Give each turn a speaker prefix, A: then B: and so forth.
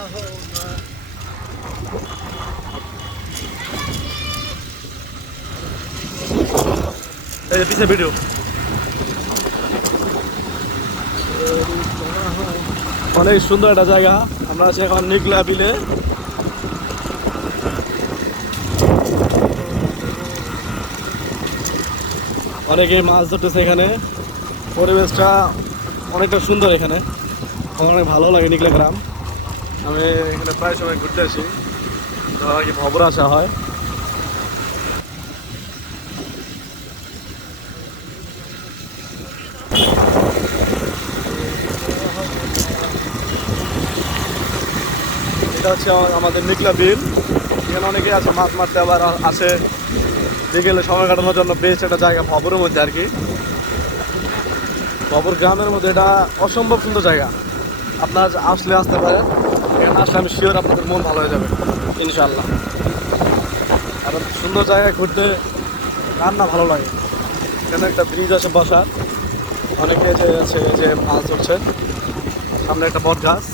A: এই পিছে ভিডিও অনেক সুন্দর একটা জায়গা। আমরা এখন নিকলা বিলে। অনেকে মাছ ধরতেছে এখানে। পরিবেশটা অনেকটা সুন্দর এখানে। অনেক ভালো লাগে নিকলা গ্রাম। আমি এখানে প্রায় সময় ঘুরতে আসি। ধর আর কি খবর আসা হয়। এটা হচ্ছে আমাদের নিকলা বিল। এখানে অনেকে আছে মাছ মারতে, আবার আ- আসে। বিকেলে সময় কাটানোর জন্য বেস্ট একটা জায়গা ভবরের মধ্যে আর কি। ভবর গ্রামের মধ্যে এটা অসম্ভব সুন্দর জায়গা। আপনার আসলে আসতে পারেন। আসলে আমি শিওর আপনাদের মন ভালো হয়ে যাবে ইনশাল্লাহ কারণ সুন্দর জায়গায় ঘুরতে রান্না ভালো লাগে। এখানে একটা ব্রিজ আছে বসা অনেকে যে আছে যে মাছ ধরছে। সামনে একটা বট গাছ